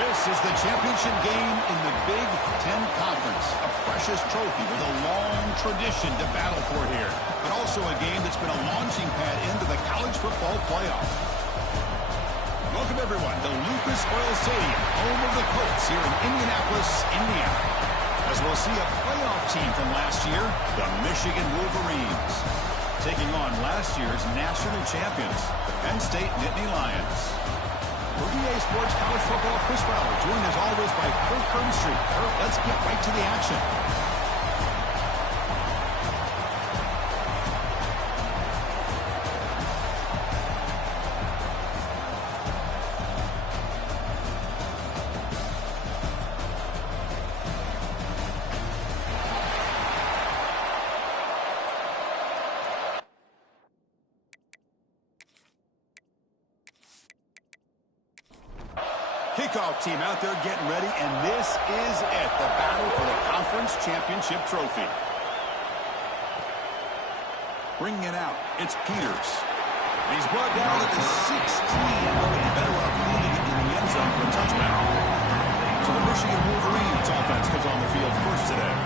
This is the championship game in the Big Ten Conference. A precious trophy with a long tradition to battle for here. But also a game that's been a launching pad into the college football playoff. Welcome, everyone, to Lucas Oil Stadium, home of the Colts here in Indianapolis, Indiana. As we'll see a playoff team from last year, the Michigan Wolverines, taking on last year's national champions, the Penn State Nittany Lions. For EA Sports College Football, Chris Fowler, joined as always by Kirk Herbstreit. Kirk, let's get right to the action. Kickoff team out there getting ready, and this is it, the battle for the conference championship trophy. Bringing it out, it's Peters. And he's brought down at the 16, looking better off leading it in the end zone for a touchdown. So the Michigan Wolverines offense comes on the field first today.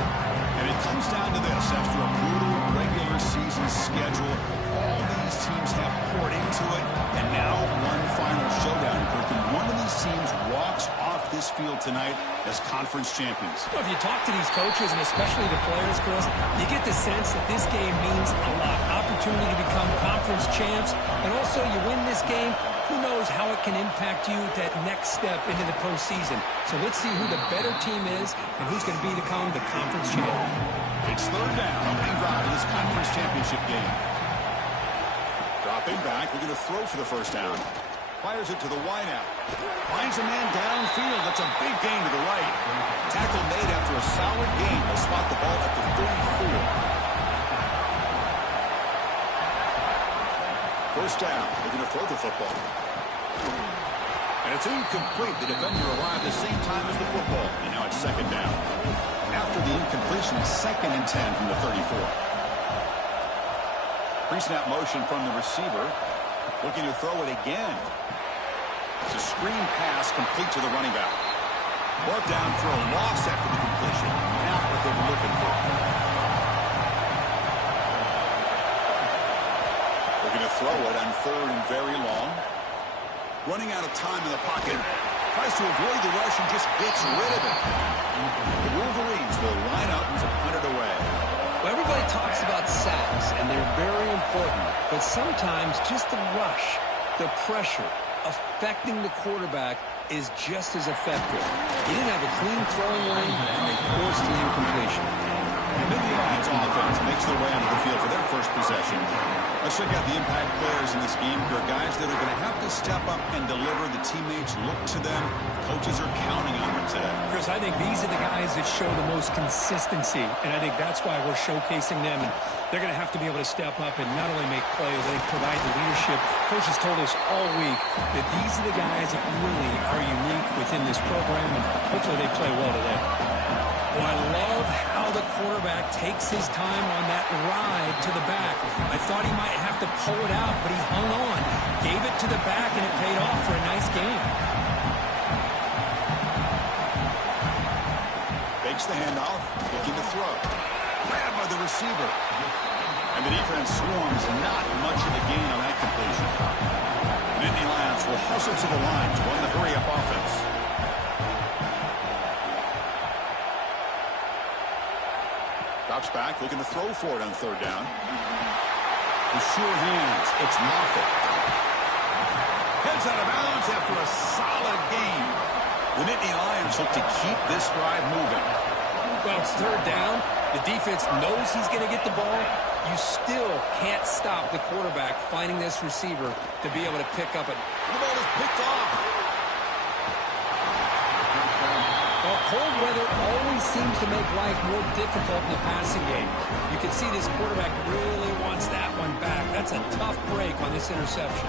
And it comes down to this. After a brutal regular season schedule, all these teams have poured into it, and now one final showdown. And one of these teams walks off this field tonight as conference champions. Well, if you talk to these coaches, and especially the players, Chris, you get the sense that this game means a lot. Opportunity to become conference champs, and also you win this game, who knows how it can impact you that next step into the postseason. So let's see who the better team is and who's going to become the conference champ. It's third down, opening drive in this conference championship game. Dropping back, we're going to throw for the first down. Fires it to the wideout. Finds a man downfield. That's a big gain to the right. Tackle made after a solid gain. They'll spot the ball at the 34. First down. They're going to throw the football. And it's incomplete. The defender arrived at the same time as the football. And now it's second down. After the incompletion, 2nd and 10 from the 34. Pre-snap motion from the receiver. Looking to throw it again. It's a screen pass complete to the running back. Brought down for a loss after the completion. Not what they were looking for. They're going to throw it on 3rd and very long. Running out of time in the pocket. Tries to avoid the rush and just gets rid of it. The Wolverines will line up to punt it away. Well, everybody talks about sacks, and they're very important. But sometimes just the rush, the pressure, affecting the quarterback is just as effective. He didn't have a clean throwing lane, and they forced the incompletion. The Nittany Lions offense makes their way onto the field for their first possession. Let's check out the impact players in this game. There are guys that are going to have to step up and deliver. The teammates look to them. Coaches are counting on them today. Chris, I think these are the guys that show the most consistency, and I think that's why we're showcasing them. And they're going to have to be able to step up and not only make plays, they provide the leadership. Coaches told us all week that these are the guys that really are unique within this program, and hopefully they play well today. Oh, I love how the quarterback takes his time on that ride to the back. I thought he might have to pull it out, but he hung on, gave it to the back, and it paid off for a nice game. Fakes the handoff, looking to throw. Grabbed by the receiver. And the defense swarms, not much of a gain on that completion. The Nittany Lions will hustle to the line to run the hurry-up offense. Drops back, looking to throw for it on 3rd down. With sure hands, it's Moffitt. Heads out of bounds after a solid game. The Nittany Lions look to keep this drive moving. Well, it's third down. The defense knows he's going to get the ball. You still can't stop the quarterback finding this receiver to be able to pick up it. The ball is picked off. Well, cold weather always seems to make life more difficult in the passing game. You can see this quarterback really wants that one back. That's a tough break on this interception.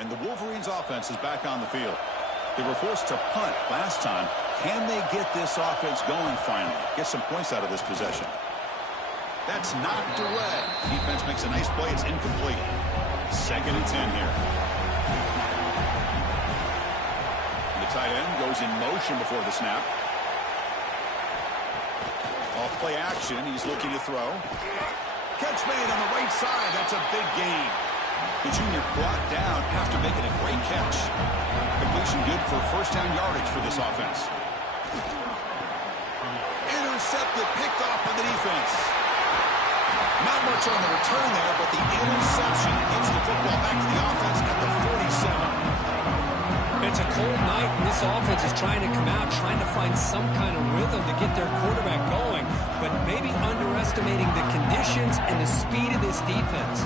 And the Wolverines offense is back on the field. They were forced to punt last time. Can they get this offense going finally? Get some points out of this possession. That's knocked away. Defense makes a nice play. It's incomplete. 2nd and 10 here. The tight end goes in motion before the snap. Off play action. He's looking to throw. Catch made on the right side. That's a big gain. The junior brought down after making a great catch. Completion good for first down yardage for this offense. Intercepted, picked off by the defense. Not much on the return there, but the interception gives the football back to the offense at the 47. It's a cold night, and this offense is trying to come out, trying to find some kind of rhythm to get their quarterback going, but maybe underestimating the conditions and the speed of this defense.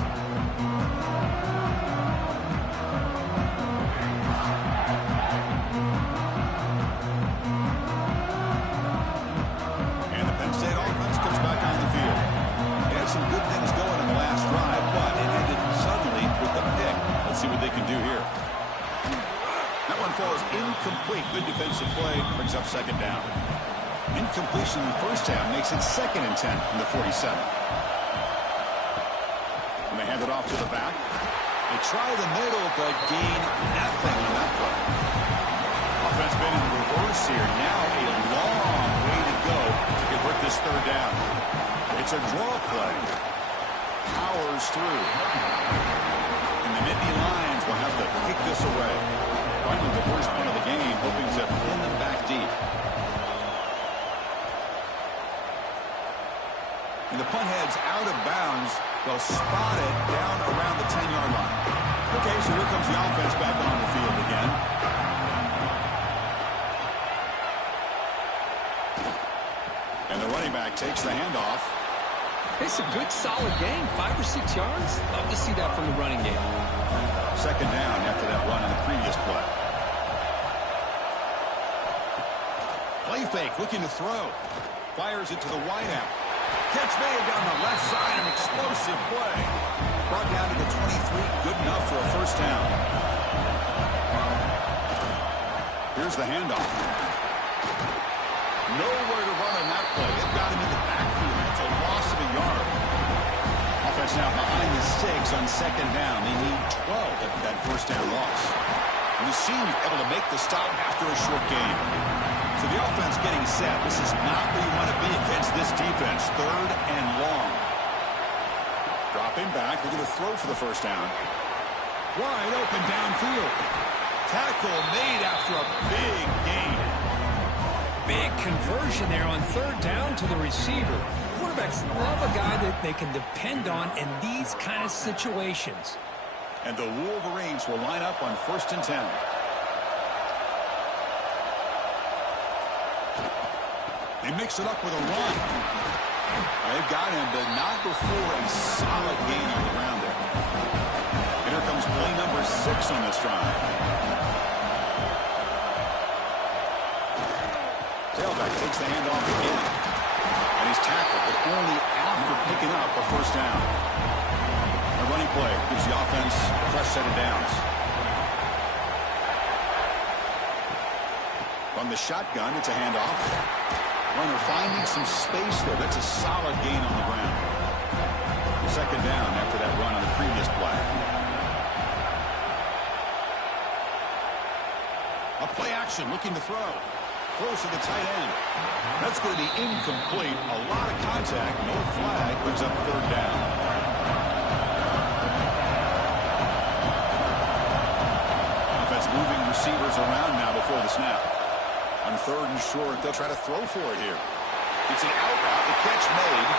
Some good things going in the last drive, but it ended suddenly with the pick. Let's see what they can do here. That one falls incomplete. Good defensive play. Brings up 2nd down. Incompletion in the first half makes it 2nd and 10 from the 47. And they hand it off to the back. They try the middle, but gain nothing on that play. Offense been in the reverse here. Now a long way to go to convert this 3rd down. It's a draw play. Powers through. And the Nittany Lions will have to kick this away. Finally, the first one of the game, hoping to pin them back deep. And the punt heads out of bounds. They'll spot it down around the 10-yard line. Okay, so here comes the offense back on the field again. And the running back takes the handoff. It's a good, solid game. 5 or 6 yards. Love to see that from the running game. 2nd down after that run in the previous play. Play fake, looking to throw. Fires it to the wideout. Catch made down the left side. An explosive play. Brought down to the 23. Good enough for a first down. Here's the handoff. Nowhere to run on that play. They've got him in the backfield. It's a loss of a yard. Offense now behind the 6 on 2nd down. They need 12 after that first down loss. And the senior able to make the stop after a short game. So the offense getting set. This is not where you want to be against this defense. 3rd and long. Dropping back. Looking to throw for the first down. Wide open downfield. Tackle made after a big gain. Big conversion there on 3rd down to the receiver. Quarterbacks love a guy that they can depend on in these kind of situations. And the Wolverines will line up on 1st and 10. They mix it up with a run. They've got him, but not before a solid gain on the ground there. And here comes play number 6 on this drive. Tailback takes the handoff again. And he's tackled, but only after picking up a first down. A running play gives the offense a fresh set of downs. From the shotgun, it's a handoff. Runner finding some space there. That's a solid gain on the ground. 2nd down after that run on the previous play. A play action looking to throw. Close to the tight end. That's going to be incomplete. A lot of contact. No flag. Brings up 3rd down. Offense moving receivers around now before the snap. On 3rd and short, they'll try to throw for it here. It's an out route. The catch made.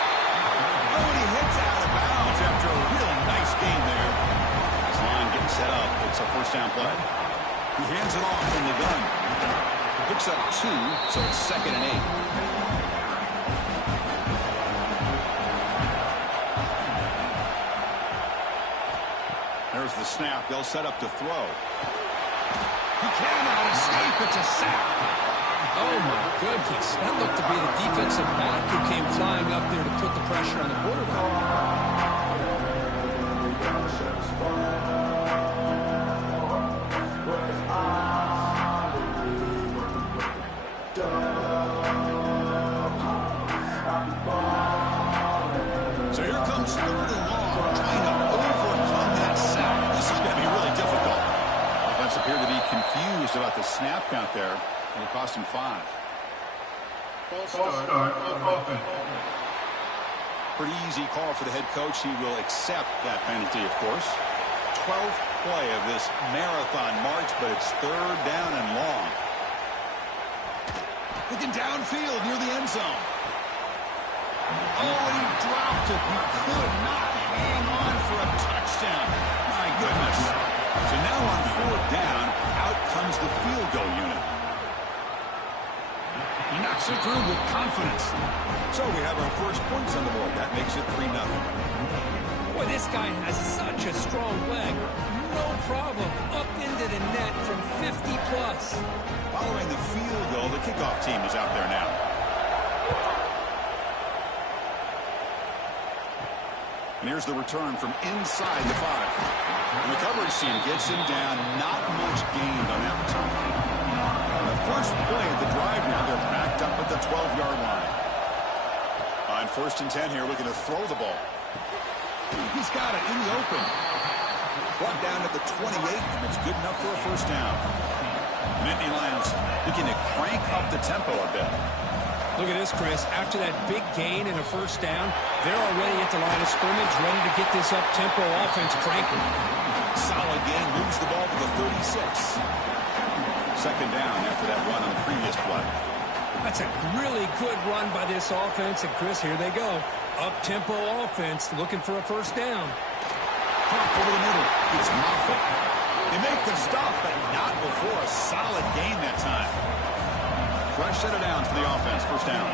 Oh, and he hits out of bounds after a really nice game there. This line getting set up. It's a first down play. He hands it off from the gun. Picks up 2, so it's 2nd and 8. There's the snap. They'll set up to throw. He cannot escape. It's a sack. Oh, my goodness. That looked to be the defensive back who came flying up there to put the pressure on the quarterback. So here comes 3rd and long, trying to overcome that sack. This is going to be really difficult. Offense appeared to be confused about the snap count there. It'll cost him 5. False start. Pretty easy call for the head coach. He will accept that penalty, of course. 12th play of this marathon march, but it's 3rd down and long. Looking downfield near the end zone. Oh, and he dropped it. He could not hang on for a touchdown. My goodness. So now on 4th down, out comes the field goal unit. He knocks it through with confidence. So we have our first points on the board. That makes it 3-0. Boy, this guy has such a strong leg. No problem. Up into the net from 50+. Following the field goal, the kickoff team is out there now. And here's the return from inside the 5. And the coverage team gets him down. Not much gained on that return. The first play of the drive now, they're backed up at the 12-yard line. On 1st and 10 here, looking to throw the ball. He's got it in the open. Brought down at the 28, and it's good enough for a first down. Nittany Lions looking to crank up the tempo a bit. Look at this, Chris. After that big gain and a first down, they're already at the line of scrimmage, ready to get this up-tempo offense cranking. Solid gain, moves the ball to the 36. 2nd down after that run on the previous play. That's a really good run by this offense, and Chris, here they go. Up-tempo offense looking for a first down. Pop over the middle. It's Moffitt. They make the stop, but not before a solid gain that time. Fresh set of downs for the offense. First down.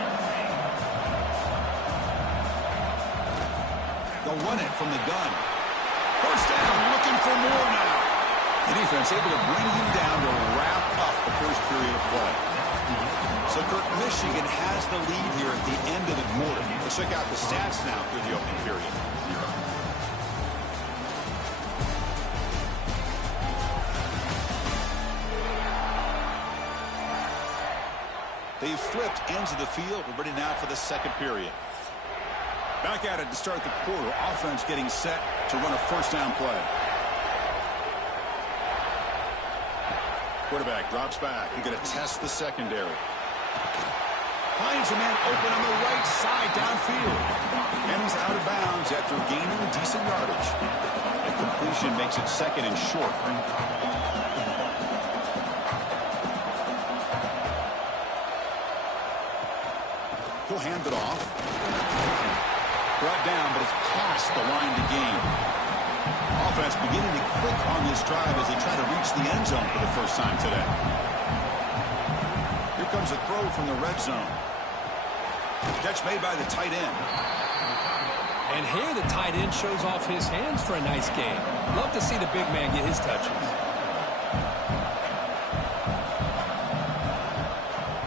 They'll run it from the gun. First down, looking for more now. The defense able to bring him down to wrap up the first period of play. So, Kirk, Michigan has the lead here at the end of the quarter. Let's check out the stats now through the opening period. They've flipped ends of the field. We're ready now for the 2nd period. Back at it to start the quarter. Offense getting set to run a first down play. Quarterback drops back. He's going to test the secondary. Finds a man open on the right side downfield. And he's out of bounds after gaining decent yardage. The completion makes it 2nd and short. He'll hand it off. Brought down, but it's past the line to gain. Offense beginning to click on this drive as they try to reach the end zone for the first time today. Here comes a throw from the red zone. Catch made by the tight end. And here the tight end shows off his hands for a nice game. Love to see the big man get his touches.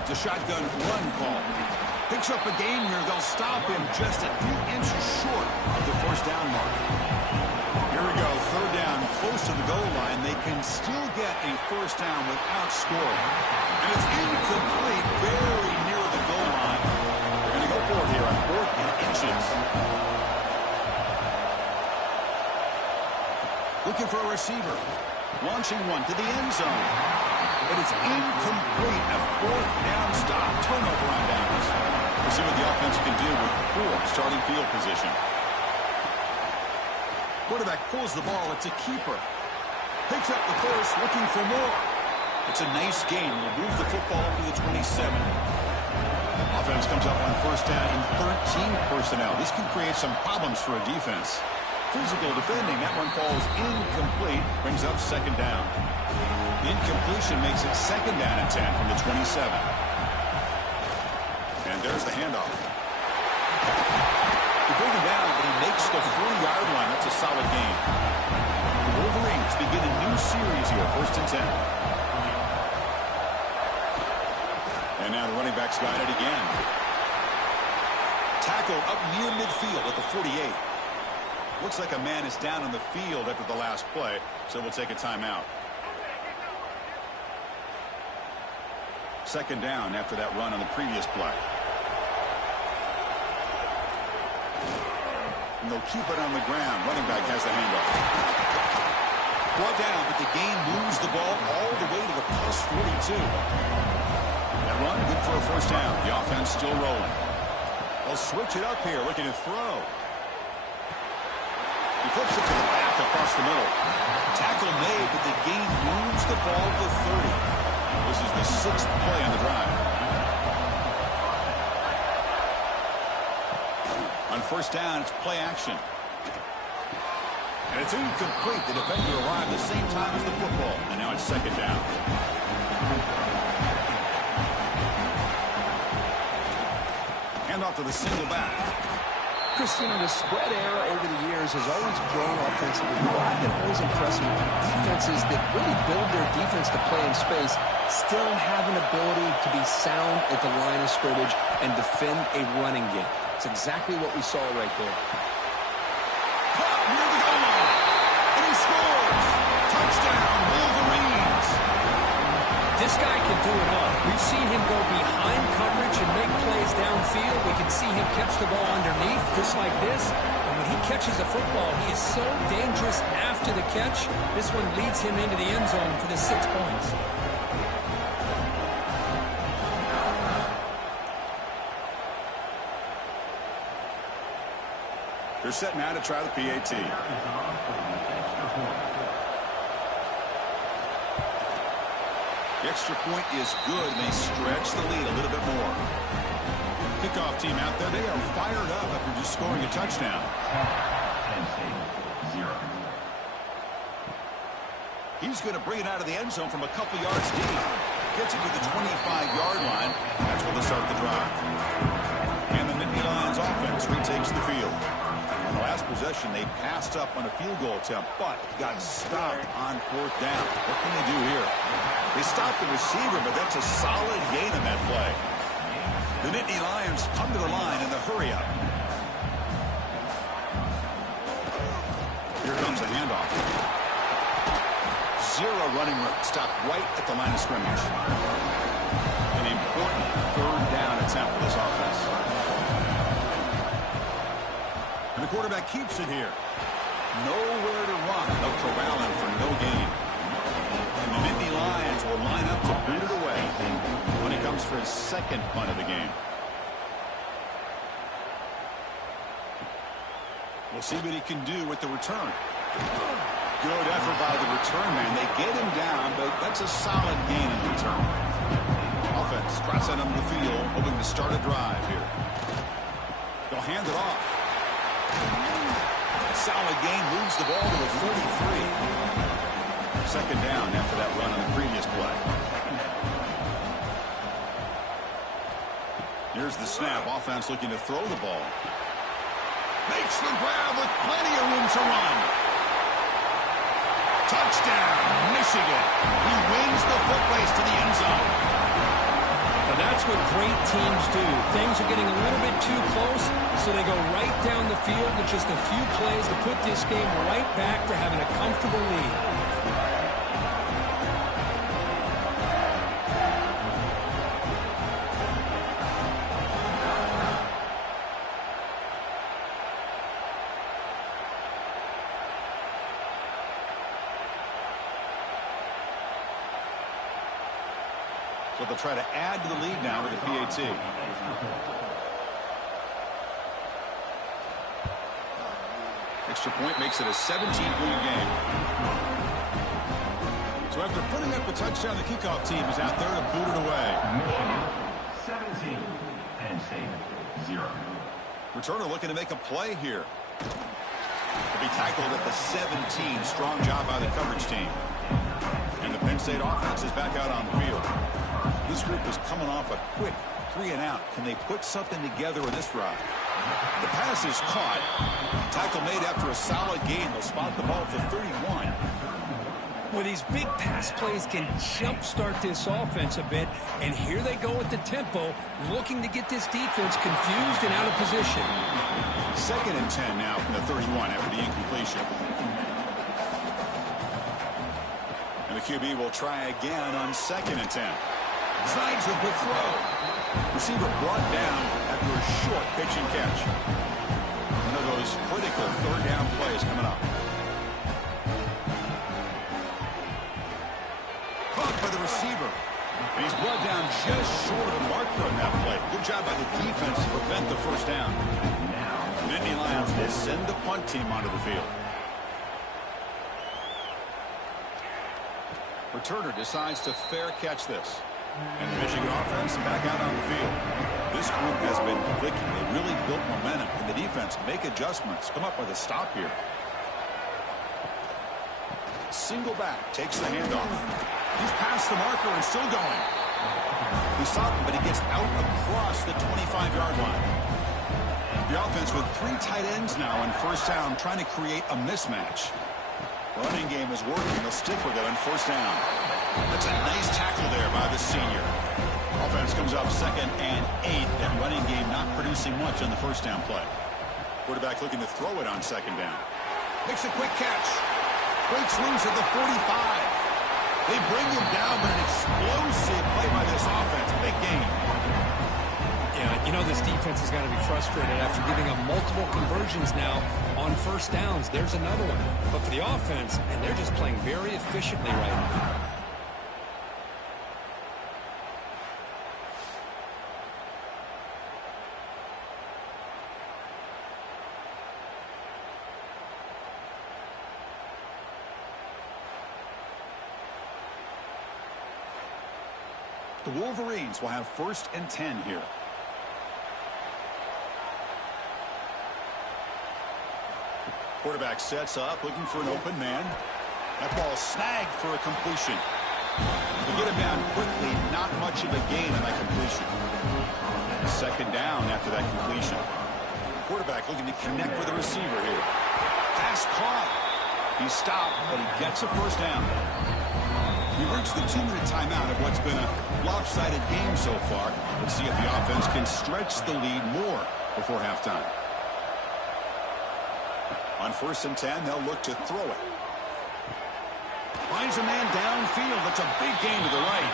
It's a shotgun run call. Picks up a gain here. They'll stop him just a few inches short of the first down mark. Here we go. 3rd down, close to the goal line. They can still get a first down without scoring. And it's incomplete, very near the goal line. They're going to go for it here on 4th and inches. Looking for a receiver. Launching one to the end zone. But it's incomplete. A 4th down stop. Turnover on downs. We'll see what the offense can do with poor starting field position. Quarterback pulls the ball. It's a keeper. Picks up the first, looking for more. It's a nice game. We'll move the football to the 27. offense comes up on first down in 13 personnel. This can create some problems for a defense. Physical defending. That one falls incomplete. Brings up second down. Incompletion makes it second down and 10 from the 27. And there's the handoff. He pulled him down, but he makes the 40-yard line. That's a solid gain. The Wolverines begin a new series here, first and 10. And now the running back's got it again. Tackle up near midfield at the 48. Looks like a man is down on the field after the last play, so we'll take a timeout. Second down after that run on the previous play. And they'll keep it on the ground. Running back has the handoff. Brought down, but the gain moves the ball all the way to the plus 42. That run, good for a first down. The offense still rolling. They'll switch it up here, looking to throw. He flips it to the back across the middle. Tackle made, but the gain moves the ball to 30. This is the 6th play on the drive. On first down, it's play action. And it's incomplete. The defender arrived the same time as the football. And now it's second down. Handoff to the single back. Christian, the spread era over the years has always grown offensively. What I've been always impressed with defenses that really build their defense to play in space still have an ability to be sound at the line of scrimmage and defend a running game. It's exactly what we saw right there. Caught near the goal line. And he scores. Touchdown, Wolverines. This guy can do it all. We've seen him go behind coverage and make plays downfield. We can see him catch the ball underneath, just like this. And when he catches a football, he is so dangerous after the catch. This one leads him into the end zone for the 6 points. They're set now to try the PAT. The extra point is good, and they stretch the lead a little bit more. Kickoff team out there, they are fired up after just scoring a touchdown. He's going to bring it out of the end zone from a couple yards deep. Gets it to the 25-yard line. That's where they'll start the drive. And the Nittany Lions offense retakes the field. On the last possession, they passed up on a field goal attempt, but got stopped on fourth down. What can they do here? They stopped the receiver, but that's a solid gain in that play. The Nittany Lions come to the line in the hurry-up. Here comes the handoff. Zero running room. Stopped right at the line of scrimmage. An important third down attempt for this offense. And the quarterback keeps it here. Nowhere to run. No corralling for no gain. And the Nittany Lions will line up to boot it away when he comes for his second punt of the game. We'll see what he can do with the return. Good effort by the return man. They get him down, but that's a solid gain in return. Offense drops out onto the field, hoping to start a drive here. They'll hand it off. Solid gain, moves the ball to the 33. Second down after that run on the previous play. Here's the snap. Offense looking to throw the ball. Makes the grab with plenty of room to run. Touchdown, Michigan. He wins the foot race to the end zone. Now that's what great teams do. Things are getting a little bit too close, so they go right down the field with just a few plays to put this game right back to having a comfortable lead. So they'll try to add to the lead now with the PAT. Extra point makes it a 17-point game. So after putting up a touchdown, the kickoff team is out there to boot it away. 17 and 0. Returner looking to make a play here. To be tackled at the 17. Strong job by the coverage team. And the Penn State offense is back out on the field. This group is coming off a quick 3-and-out. Can they put something together with this drive? The pass is caught. Tackle made after a solid gain. They'll spot the ball for 31. Well, these big pass plays can jumpstart this offense a bit, and here they go with the tempo, looking to get this defense confused and out of position. 2nd and 10 now from the 31 after the incompletion. And the QB will try again on 2nd and 10. Slides with the throw. Receiver brought down after a short pitch and catch. One of those critical 3rd down plays coming up. Caught by the receiver. And he's brought down just short of the marker on that play. Good job by the defense to prevent the 1st down. Nittany Lions will send the punt team onto the field. Returner decides to fair catch this. And the Michigan offense back out on the field. This group has been clicking. They really built momentum. Can the defense make adjustments? Come up with a stop here. Single back takes the handoff. He's past the marker and still going. He stopped him, but he gets out across the 25-yard line. The offense with 3 tight ends now on 1st down, trying to create a mismatch. Running game is working. They'll stick with it on 1st down. That's a nice tackle there by the senior. Offense comes up 2nd and 8. That running game not producing much on the 1st down play. Quarterback looking to throw it on 2nd down. Makes a quick catch. Breaks loose at the 45. They bring him down, but an explosive play by this offense. Big game. Yeah, you know this defense has got to be frustrated after giving up multiple conversions now on 1st downs. There's another one. But for the offense, and they're just playing very efficiently right now. The Wolverines will have 1st and 10 here. Quarterback sets up, looking for an open man. That ball snagged for a completion. They get him down quickly, not much of a gain on that completion. 2nd down after that completion. Quarterback looking to connect with the receiver here. Pass caught. He stopped, but he gets a 1st down. We've reached the 2-minute timeout of what's been a lopsided game so far. Let's see if the offense can stretch the lead more before halftime. On 1st and 10, they'll look to throw it. Finds a man downfield. That's a big gain to the right.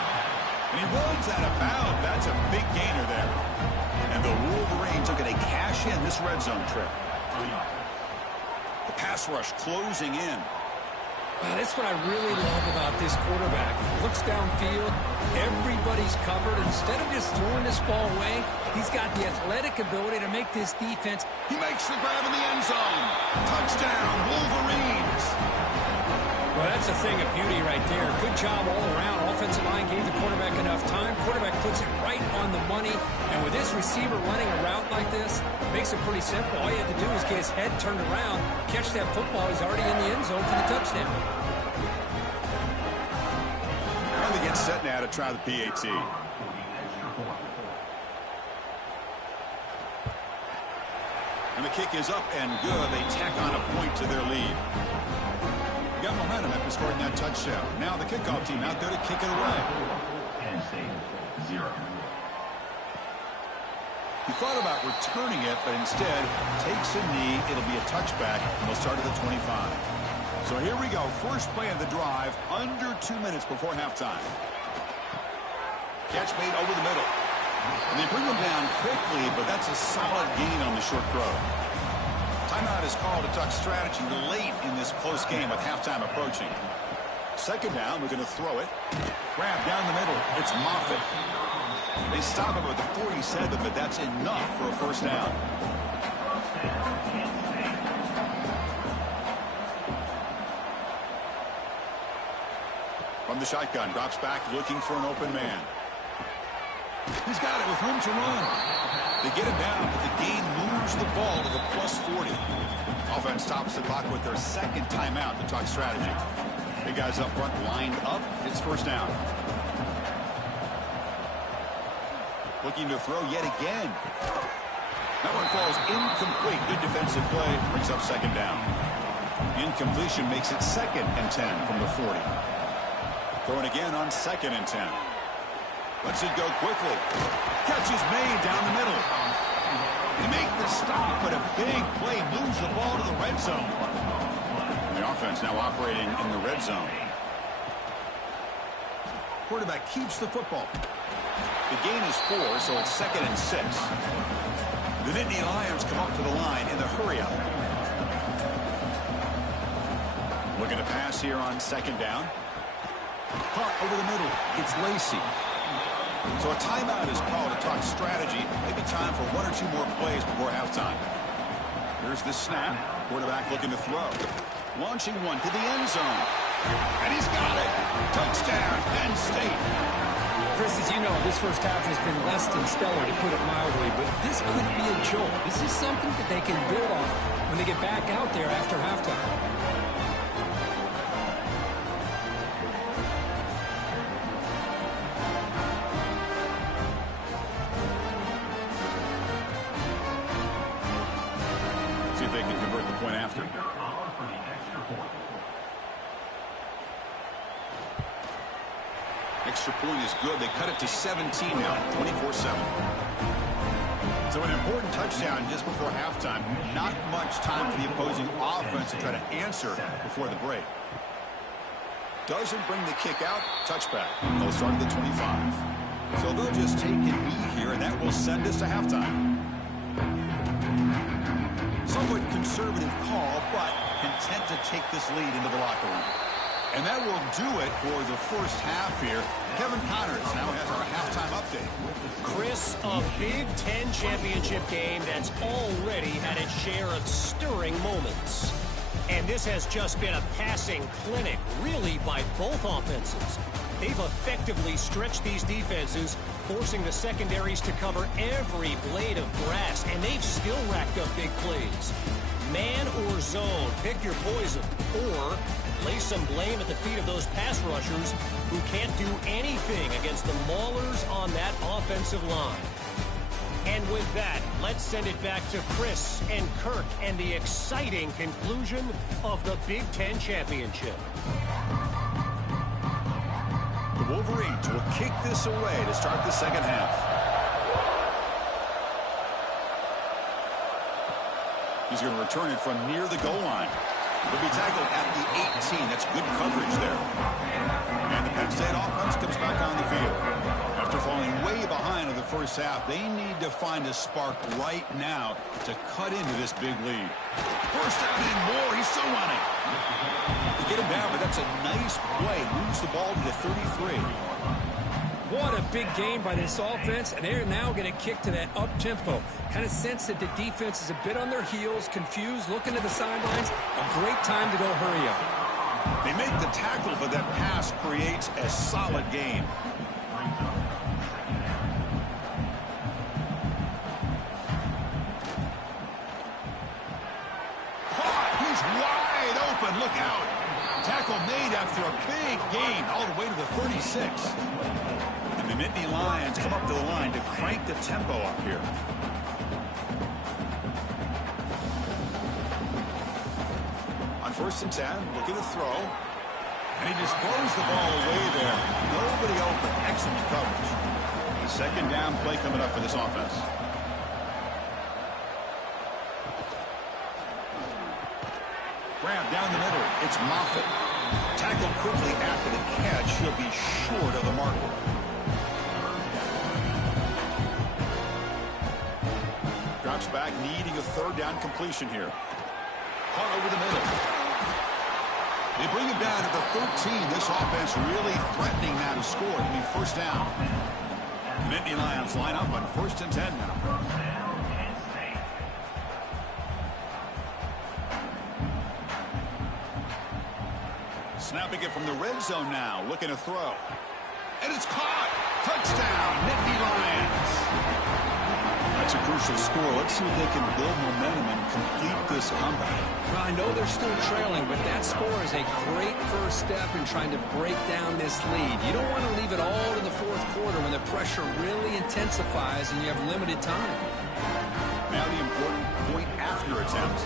And he rolls out of bounds. That's a big gainer there. And the Wolverines are going to cash in this red zone trip. The pass rush closing in. That's what I really love about this quarterback. Looks downfield, everybody's covered. Instead of just throwing this ball away, he's got the athletic ability to make this defense. He makes the grab in the end zone. Touchdown, Wolverines. Well, that's a thing of beauty right there. Good job all around. Offensive line gave the quarterback enough time. Quarterback puts it right on the money. And with this receiver running a route like this, makes it pretty simple. All you have to do is get his head turned around, catch that football. He's already in the end zone for the touchdown. And they get set now to try the PAT. And the kick is up and good. They tack on a point to their lead. Got momentum after scoring that touchdown. Now the kickoff team out there to kick it away. Penn State 0. He thought about returning it, but instead takes a knee. It'll be a touchback, and they'll start at the 25. So here we go. First play of the drive, under 2 minutes before halftime. Catch made over the middle. And they bring them down quickly, but that's a solid gain on the short throw. Timeout is called to talk strategy late in this close game with halftime approaching. 2nd down, we're going to throw it. Grab down the middle. It's Moffitt. They stop him at the 47, but that's enough for a 1st down. From the shotgun, drops back looking for an open man. He's got it with room to run. They get him down, but the game moves the ball to the +40. Offense stops the clock with their second timeout to talk strategy. The guys up front lined up. It's first down. Looking to throw yet again. That one falls incomplete. Good defensive play. Brings up second down. Incompletion makes it 2nd and 10 from the 40. Throwing again on 2nd and 10. Lets it go quickly. Catch is made down the middle. They make the stop, but a big play moves the ball to the red zone. The offense now operating in the red zone. Quarterback keeps the football. The gain is 4, so it's 2nd and 6. The Nittany Lions come up to the line in the hurry-up. Looking to pass here on 2nd down. Caught over the middle. It's Lacey. So a timeout is called to talk strategy. Maybe time for 1 or 2 more plays before halftime. Here's the snap. Quarterback looking to throw. Launching one to the end zone. And he's got it. Touchdown, Penn State. Chris, as you know, this first half has been less than stellar, to put it mildly, but this could be a jolt. This is something that they can build on when they get back out there after halftime. See if they can convert the point after. Extra point is good. They cut it to 17 now, 24-7. So an important touchdown just before halftime. Not much time for the opposing offense to try to answer before the break. Doesn't bring the kick out. Touchback. They'll start at the 25. So they'll just take a knee here, and that will send us to halftime. Somewhat conservative call, but content to take this lead into the locker room. And that will do it for the first half here. Kevin Connors now has our halftime update. Chris, a Big Ten championship game that's already had its share of stirring moments. And this has just been a passing clinic, really, by both offenses. They've effectively stretched these defenses, forcing the secondaries to cover every blade of grass, and they've still racked up big plays. Man or zone, pick your poison, or lay some blame at the feet of those pass rushers who can't do anything against the maulers on that offensive line. And with that, let's send it back to Chris and Kirk and the exciting conclusion of the Big Ten Championship. The Wolverines will kick this away to start the second half. He's going to return it from near the goal line. He'll be tackled at the 18. That's good coverage there. And the Penn State offense comes back on the field. After falling way behind in the first half, they need to find a spark right now to cut into this big lead. First down and more. He's still running. They get him down, but that's a nice play. Moves the ball to the 33. What a big game by this offense, and they're now going to kick to that up-tempo. Kind of sense that the defense is a bit on their heels, confused, looking to the sidelines. A great time to go hurry up. They make the tackle, but that pass creates a solid gain. He's wide open. Look out. Tackle made after a big gain all the way to the 36. And the Nittany Lions come up to the line to crank the tempo up here. On 1st and 10, looking to throw. And he just throws the ball away there. Nobody open. Excellent coverage. The second down play coming up for this offense. Grab down the middle. It's Moffitt. Tackled quickly after the catch. He'll be short of the marker. Drops back, needing a 3rd down completion here. Caught over the middle. They bring him down to the 13. This offense really threatening now to score. It'll be first down. The Nittany Lions line up on 1st and 10 now. Snapping it from the red zone now, looking to throw. And it's caught! Touchdown, Nittany Lions! A It's a crucial score. Let's see if they can build momentum and complete this comeback. Well, I know they're still trailing, but that score is a great first step in trying to break down this lead. You don't want to leave it all to the fourth quarter when the pressure really intensifies and you have limited time. Now the important point after attempt.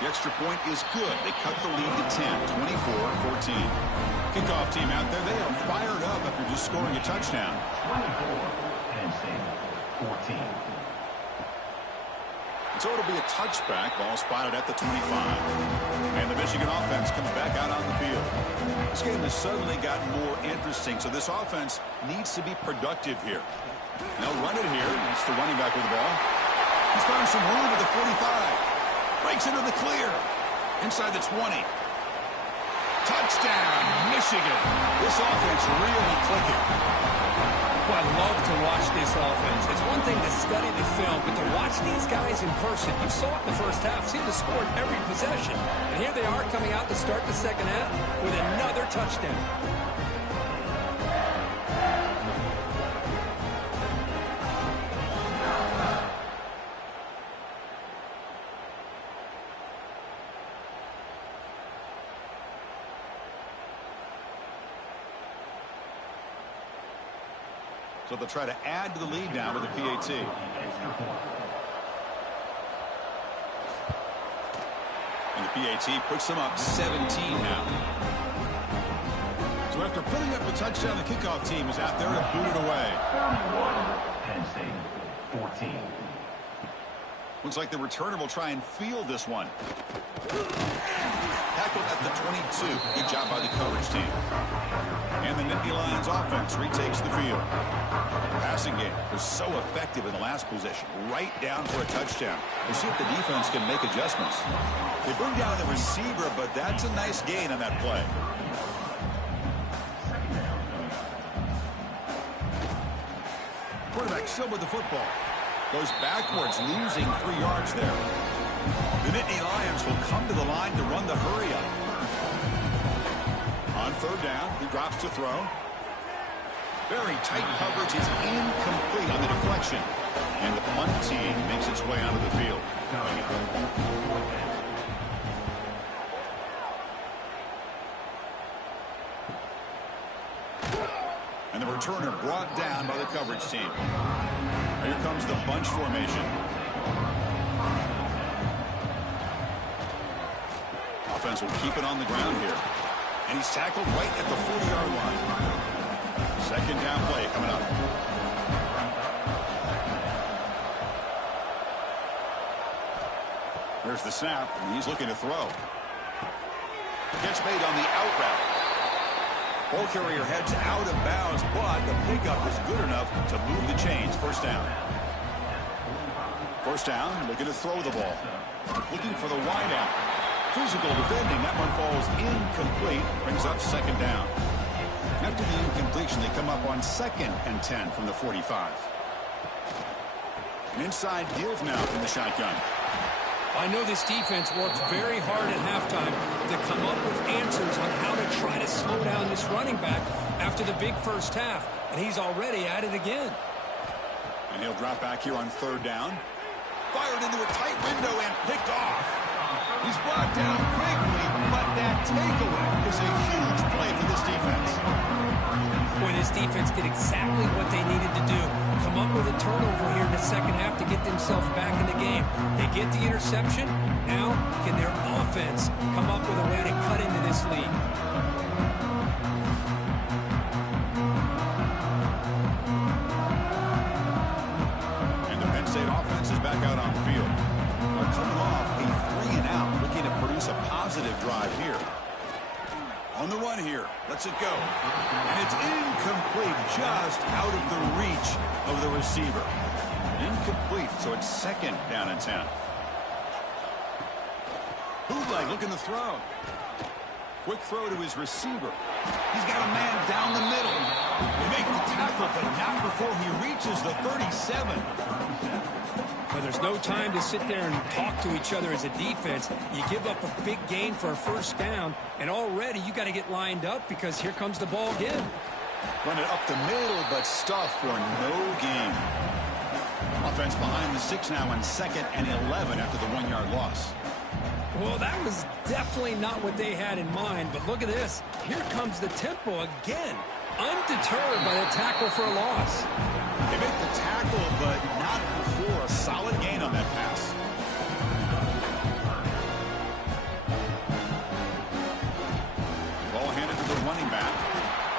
The extra point is good. They cut the lead to 10, 24-14. Kickoff team out there, they are fired up after just scoring a touchdown. 24, Penn State, 14. So it'll be a touchback. Ball spotted at the 25. And the Michigan offense comes back out on the field. This game has suddenly gotten more interesting, so this offense needs to be productive here. They'll run it here. That's the running back with the ball. He's found some room at the 45. Breaks into the clear. Inside the 20. Touchdown, Michigan. This offense really clicking. Well, I love to watch this offense. It's one thing to study the film, but to watch these guys in person. You saw it in the first half. Seemed to score every possession. And here they are coming out to start the second half with another touchdown. So they'll try to add to the lead now with the PAT. And the PAT puts them up 17 now. So after putting up the touchdown, the kickoff team is out there to boot it away. 31, Penn State, 14. Looks like the returner will try and field this one. Tackled at the 22. Good job by the coverage team. And the Nittany Lions offense retakes the field. Passing game was so effective in the last possession. Right down for a touchdown. We'll see if the defense can make adjustments. They bring down the receiver, but that's a nice gain on that play. Quarterback still with the football. Goes backwards, losing 3 yards there. The Nittany Lions will come to the line to run the hurry up. On third down, he drops to throw. Very tight coverage is incomplete on the deflection. And the punt team makes its way onto the field. And the returner brought down by the coverage team. Here comes the bunch formation. Offense will keep it on the ground here. And he's tackled right at the 40-yard line. Second down play coming up. There's the snap, and he's looking to throw. Catch made on the out route. Ball carrier heads out of bounds, but the pickup is good enough to move the chains. First down. First down, looking to throw the ball. Looking for the wide out. Physical defending. That one falls incomplete. Brings up second down. After the incompletion, they come up on 2nd and 10 from the 45. An inside give now from the shotgun. I know this defense worked very hard at halftime to come up with answers on how to try to slow down this running back after the big first half, and he's already at it again. And he'll drop back here on third down. Fired into a tight window and picked off. He's brought down quickly, but that takeaway is a huge play for this defense. Boy, this defense did exactly what they needed to do. Come up with a turnover here in the second half to get themselves back in the game. They get the interception. Now, can their offense come up with a way to cut into this lead? And the Penn State offense is back out on the field. They're coming off a 3-and-out, looking to produce a positive drive here. On the run here. Lets it go. And it's incomplete, just out of the reach of the receiver. Incomplete, so it's 2nd down and 10. Bootleg looking to throw. Quick throw to his receiver. He's got a man down the middle. They make the tackle, but not before he reaches the 37. Well, there's no time to sit there and talk to each other as a defense. You give up a big gain for a first down, and already you got to get lined up because here comes the ball again. Run it up the middle, but stuffed for no gain. Offense behind the 6 now on 2nd and 11 after the 1-yard loss. Well, that was definitely not what they had in mind, but look at this. Here comes the tempo again. Undeterred by the tackle for a loss. They make the tackle, but not before a solid gain on that pass. Ball handed to the running back.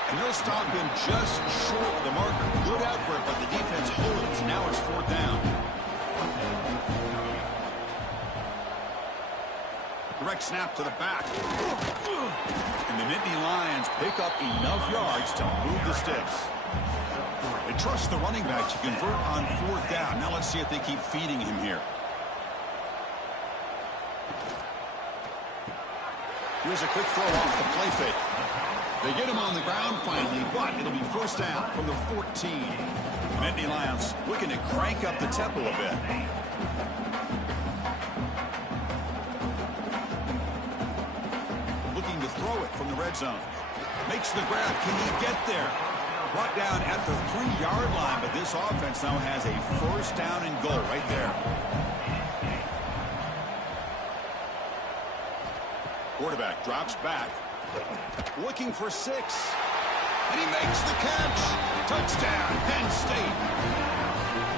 And they'll stop him just short of the marker. Good effort, but the defense holds. Now it's 4th down. Direct snap to the back. And the Nittany Lions pick up enough yards to move the sticks. They trust the running back to convert on 4th down. Now let's see if they keep feeding him here. Here's a quick throw off the play fake. They get him on the ground finally, but it'll be 1st down from the 14. Nittany Lions looking to crank up the tempo a bit. Looking to throw it from the red zone. Makes the grab. Can he get there? Brought down at the 3-yard line, but this offense now has a 1st down and goal right there. Quarterback drops back. Looking for 6. And he makes the catch. Touchdown, Penn State.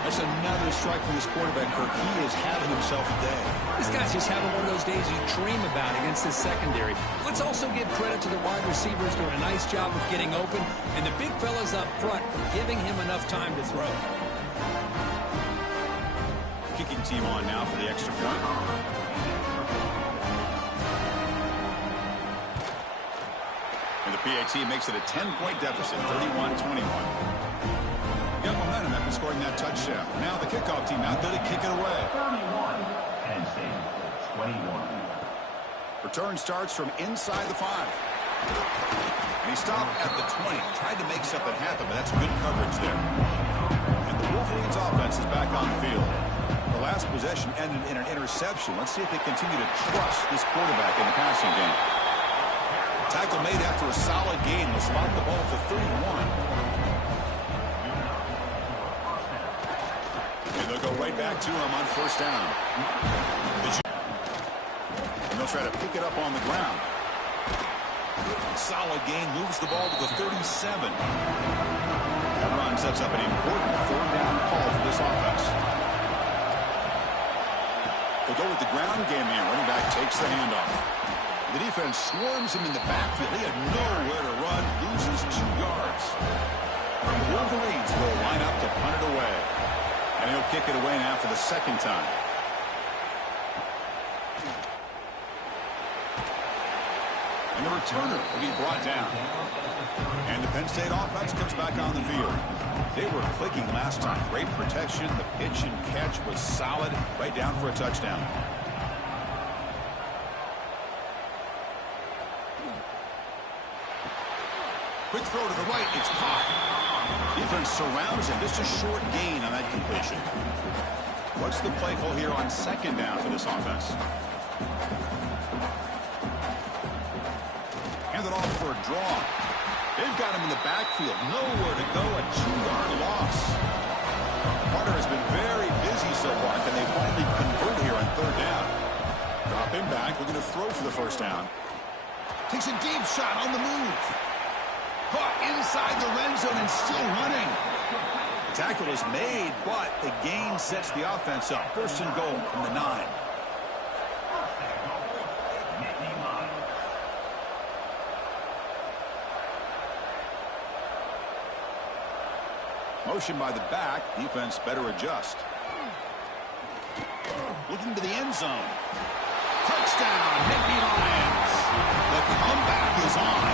That's another strike from this quarterback, Kirk. He is having himself a day. This guy's just having one of those days you dream about against this secondary. Let's also give credit to the wide receivers doing a nice job of getting open, and the big fellas up front for giving him enough time to throw. Kicking team on now for the extra point. And the PAT makes it a 10-point deficit, 31-21. Got momentum after scoring that touchdown. Now the kickoff team out there to kick it away. 31. Penn State, 21. Return starts from inside the 5. And he stopped at the 20. Tried to make something happen, but that's good coverage there. And the Wolverines offense is back on the field. The last possession ended in an interception. Let's see if they continue to trust this quarterback in the passing game. Tackle made after a solid gain. They'll spot the ball for 31. And they'll go right back to him on 1st down. And they'll try to pick it up on the ground. Solid gain, moves the ball to the 37. That run sets up an important 3rd down call for this offense. They go with the ground game here. Running back takes the handoff. The defense swarms him in the backfield. He had nowhere to run, loses 2 yards. The Wolverines will line up to punt it away. And he'll kick it away now for the 2nd time. And the returner will be brought down. And the Penn State offense comes back on the field. They were clicking last time. Great protection. The pitch and catch was solid. Right down for a touchdown. Quick throw to the right. It's caught. Defense surrounds him. Just a short gain on that completion. What's the play call here on 2nd down for this offense? Hand it off for a draw. They've got him in the backfield. Nowhere to go. A 2-yard loss. Carter has been very busy so far. Can they finally convert here on 3rd down? Drop him back. We're going to throw for the 1st down. Takes a deep shot on the move. Caught inside the red zone and still running. The tackle is made, but the gain sets the offense up. 1st and goal from the 9. Motion by the back. Defense better adjust. Looking to the end zone. Touchdown, Nittany Lions. The comeback is on.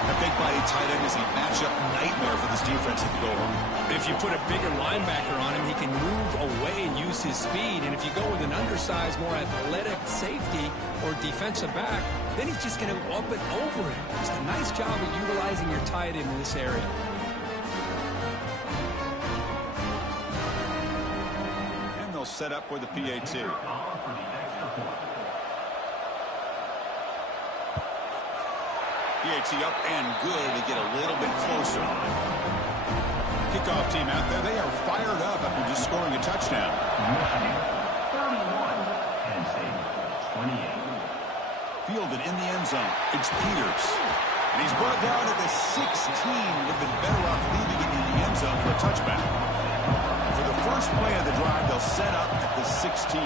A big body tight end is a matchup nightmare for this defensive goal. If you put a bigger linebacker on him, he can move away and use his speed. And if you go with an undersized, more athletic safety or defensive back, then he's just going to go up and over him. Just a nice job of utilizing your tight end in this area. And they'll set up for the PAT. PAT up and good to get a little bit closer. Kickoff team out there, they are fired up after just scoring a touchdown. Michigan, 31. Penn State, 28. Fielded in the end zone. It's Peters. And he's brought down at the 16. Would have been better off leaving it in the end zone for a touchback. For the first play of the drive, they'll set up at the 16.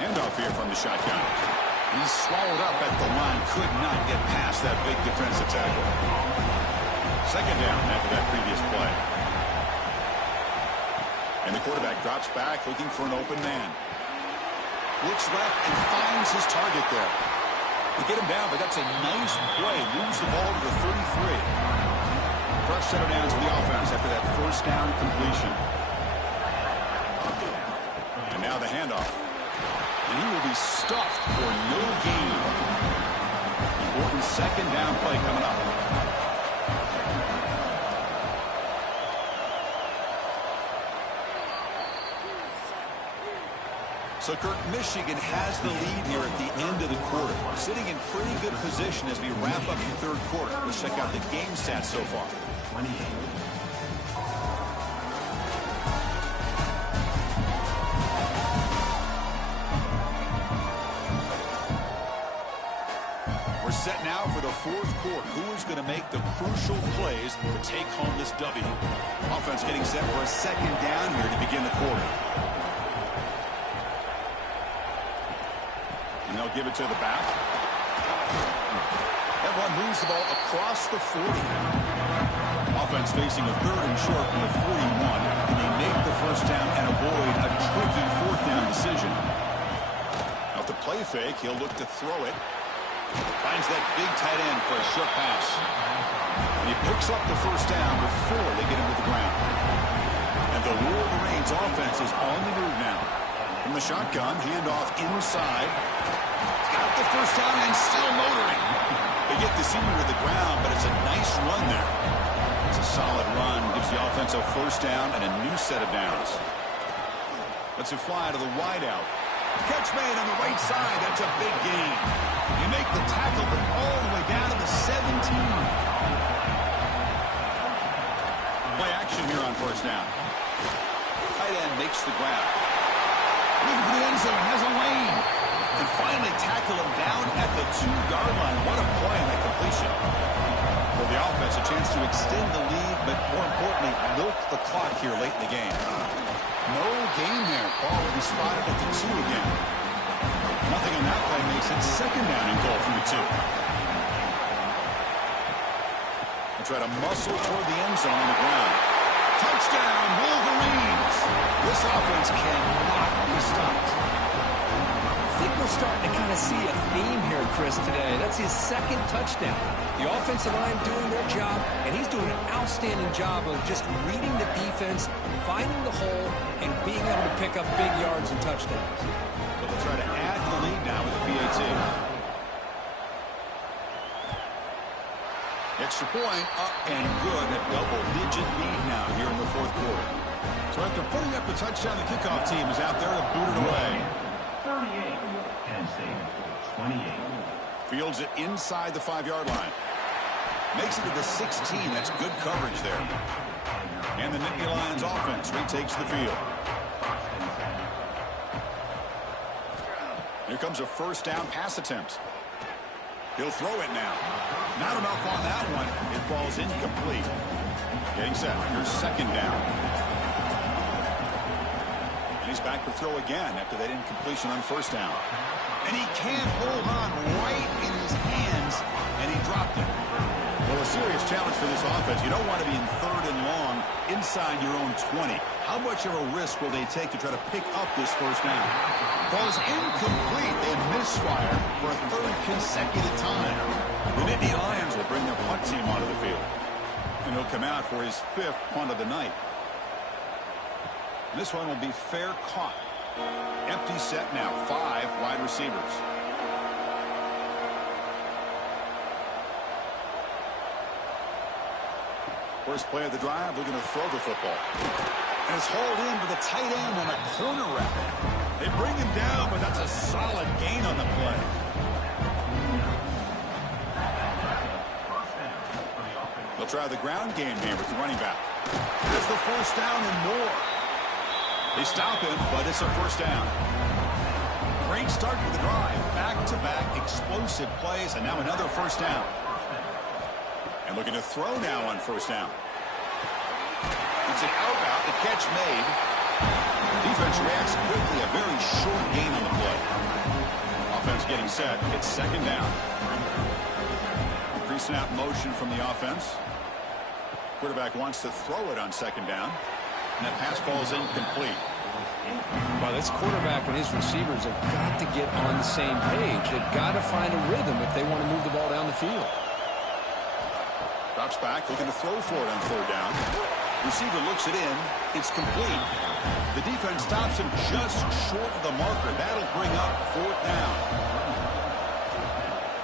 Handoff here from the shotgun. He's swallowed up at the line. Could not get past that big defensive tackle. Second down after that previous play. And the quarterback drops back looking for an open man. Looks left and finds his target there. They get him down, but that's a nice play. Moves the ball to the 33. Fresh set of downs for the offense after that first down completion. And now the handoff. And he will be stuffed for no gain. Important second down play coming up. So, Kirk, Michigan has the lead here at the end of the quarter. Sitting in pretty good position as we wrap up the third quarter. Let's check out the game stats so far. 28. Set now for the fourth quarter. Who is going to make the crucial plays to take home this W? Offense getting set for a second down here to begin the quarter. And they'll give it to the back. That one moves the ball across the 40. Offense facing a third and short from the 41. Can they make the first down and avoid a tricky fourth down decision? Now, the play fake, he'll look to throw it. Finds that big tight end for a short pass. And he picks up the first down before they get him to the ground. And the Wolverines offense is on the move now. From the shotgun, handoff inside. He's got the first down and still motoring. They get the senior to the ground, but it's a nice run there. It's a solid run. Gives the offense a first down and a new set of downs. Let's fly to the wideout. Catch made on the right side. That's a big gain. You make the tackle, but all the way down to the 17. Play action here on first down. Tight end makes the grab. Looking for the end zone. Has a lane. And finally tackle him down at the 2-yard line. What a play on that completion. For the offense, a chance to extend the lead, but more importantly, milk the clock here late in the game. No gain there. Ball will be spotted at the 2 again. Nothing on that play makes it second down and goal from the 2. They try to muscle toward the end zone on the ground. Touchdown, Wolverines! This offense cannot be stopped. I think we're starting to kind of see a theme here, Chris, today. That's his second touchdown. The offensive line doing their job, and he's doing an outstanding job of just reading the defense, finding the hole, and being able to pick up big yards and touchdowns. So they'll try to add the lead now with the PAT. Extra point, up and good. A double-digit lead now here in the fourth quarter. So after putting up the touchdown, the kickoff team is out there to boot it away. 38. Penn State, 28. Fields it inside the 5-yard line. Makes it to the 16. That's good coverage there. And the Nittany Lions offense retakes the field. Here comes a first down pass attempt. He'll throw it now. Not enough on that one. It falls incomplete. Getting set. Here's second down. And he's back to throw again after that incompletion on first down. And he can't hold on right in his hands, and he dropped it. Well, a serious challenge for this offense. You don't want to be in third and long inside your own 20. How much of a risk will they take to try to pick up this first down? Falls incomplete and misfire for a third consecutive time. The Nittany Lions will bring their punt team onto the field. And he'll come out for his 5th punt of the night. This one will be fair caught. Empty set now, 5 wide receivers. First play of the drive, looking to throw the football. And it's hauled in with a tight end and a corner route. They bring him down, but that's a solid gain on the play. try the ground game here with the running back. There's the first down and more. They stop him, but it's a first down. Great start to the drive. Back-to-back explosive plays, and now another first down. And looking to throw now on first down. It's an out route, the catch made. Defense reacts quickly, a very short gain on the play. Offense getting set. It's second down. Pre-snap motion from the offense. Quarterback wants to throw it on second down. And that pass ball is incomplete. Well, this quarterback and his receivers have got to get on the same page. They've got to find a rhythm if they want to move the ball down the field. Drops back, looking to throw for it on third down. Receiver looks it in. It's complete. The defense stops him just short of the marker. That'll bring up fourth down.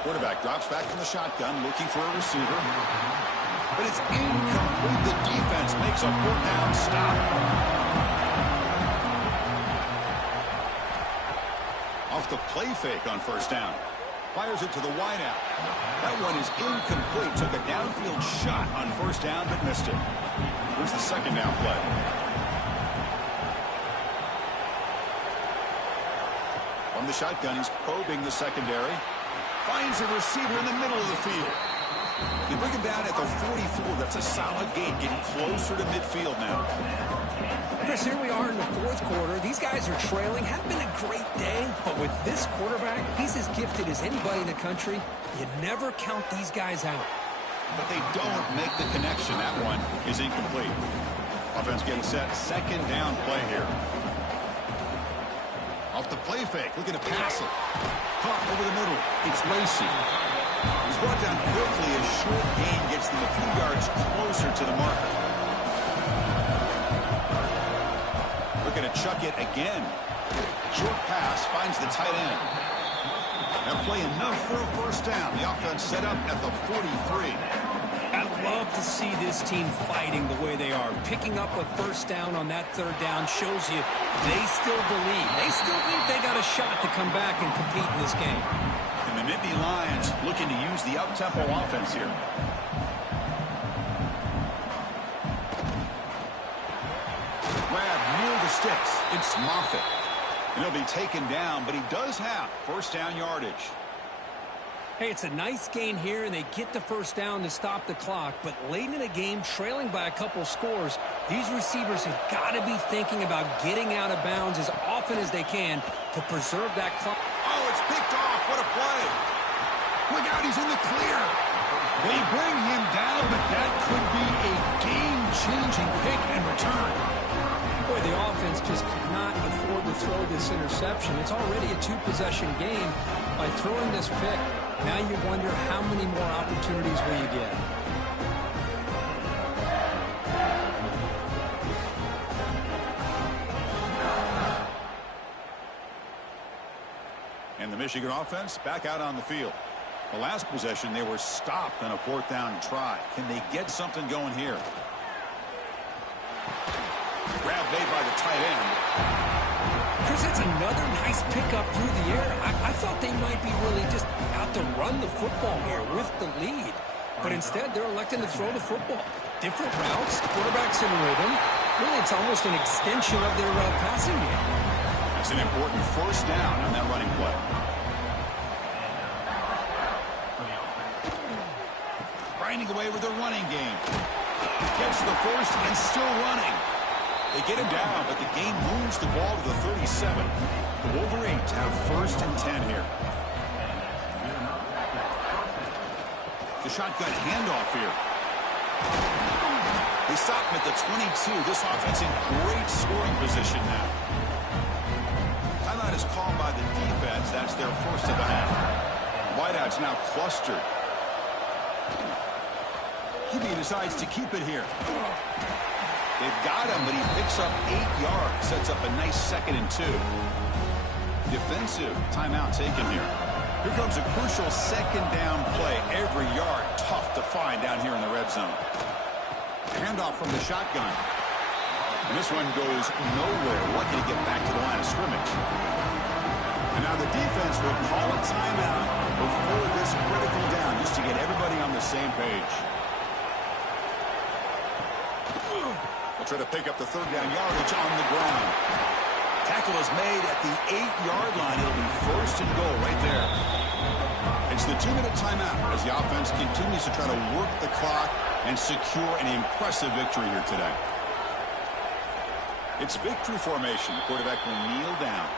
Quarterback drops back from the shotgun, looking for a receiver. But it's incomplete. The defense makes a fourth down stop. Off the play fake on first down. Fires it to the wideout. That one is incomplete. Took a downfield shot on first down, but missed it. Here's the second down play. From the shotgun, he's probing the secondary. Finds a receiver in the middle of the field. They bring him down at the 44. That's a solid gain, getting closer to midfield now. Chris, here we are in the fourth quarter. These guys are trailing. Hasn't been a great day, but with this quarterback, he's as gifted as anybody in the country. You never count these guys out. But they don't make the connection. That one is incomplete. Offense getting set. Second down play here. Off the play fake. Looking to pass it. Caught over the middle. It's Lacey. He's brought down quickly. A short gain gets them a few yards closer to the marker. Looking to chuck it again. Short pass finds the tight end. That play enough for a first down. The offense set up at the 43. I love to see this team fighting the way they are. Picking up a first down on that third down shows you they still believe. They still think they got a shot to come back and compete in this game. And the Nittany Lions looking to use the up-tempo offense here. Grab near the sticks. It's Moffitt. And he'll be taken down, but he does have first down yardage. Hey, it's a nice gain here, and they get the first down to stop the clock. But late in the game, trailing by a couple scores, these receivers have got to be thinking about getting out of bounds as often as they can to preserve that clock. Oh, it's picked off. What a play. Look out, he's in the clear. They bring him down, but that could be a game-changing pick and return. Boy, the offense just could not afford to throw this interception. It's already a two-possession game. By throwing this pick, now you wonder how many more opportunities will you get. And the Michigan offense back out on the field. The last possession, they were stopped on a fourth down try. Can they get something going here? Grab made by the tight end. Chris, it's another nice pickup through the air. I thought they might be really just out to run the football here with the lead. But instead, they're electing to throw the football. Different routes, quarterbacks in rhythm. Really, it's almost an extension of their passing game. That's an important first down on that running play. Grinding away with the running game. Gets the first and still running. They get him down, but the game moves the ball to the 37. The Wolverines have first and 10 here. The shotgun handoff here. They stop him at the 22. This offense in great scoring position now. Timeout is called by the defense. That's their first of the half. Wideout's now clustered. He decides to keep it here. They've got him, but he picks up 8 yards. Sets up a nice 2nd and 2. Defensive timeout taken here. Here comes a crucial second down play. Every yard tough to find down here in the red zone. Handoff from the shotgun. And this one goes nowhere. Lucky to get back to the line of scrimmage. And now the defense will call a timeout before this critical down just to get everybody on the same page. They'll try to pick up the third down yardage on the ground. Tackle is made at the 8-yard line. It'll be first and goal right there. It's the 2-minute timeout as the offense continues to try to work the clock and secure an impressive victory here today. It's victory formation. The quarterback will kneel down.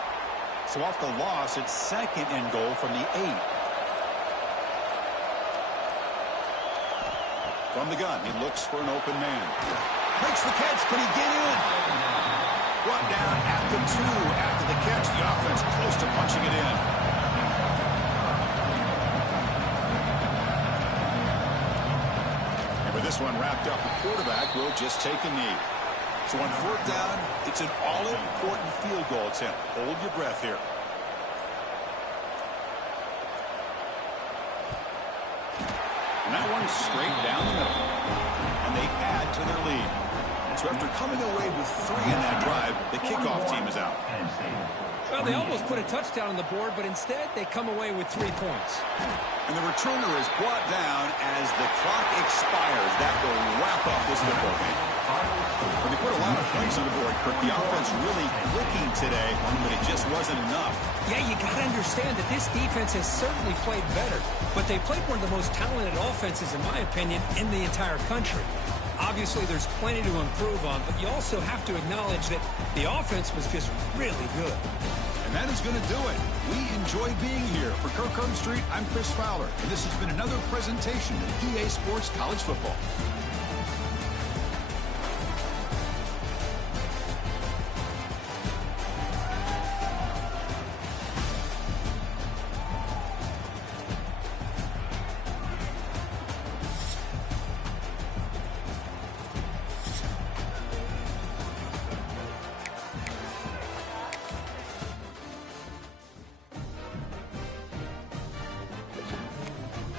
So off the loss, it's second and goal from the 8. From the gun, he looks for an open man. Makes the catch. Can he get in? Brought down at the 2 after the catch. The offense close to punching it in. And with this one wrapped up, the quarterback will just take a knee. So on fourth down, it's an all-important field goal attempt. Hold your breath here. And that one's straight down the middle. And they add to their lead. So after coming away with 3 in that drive, the kickoff team is out. Well, they almost put a touchdown on the board, but instead they come away with 3 points. And the returner is brought down as the clock expires. That will wrap up this football game. Well, they put a lot of points on the board, Kirk. The offense really clicking today, but it just wasn't enough. Yeah, you got to understand that this defense has certainly played better, but they played one of the most talented offenses, in my opinion, in the entire country. Obviously, there's plenty to improve on, but you also have to acknowledge that the offense was just really good. And that is going to do it. We enjoy being here. For Kirk Street, I'm Chris Fowler, and this has been another presentation of EA Sports College Football.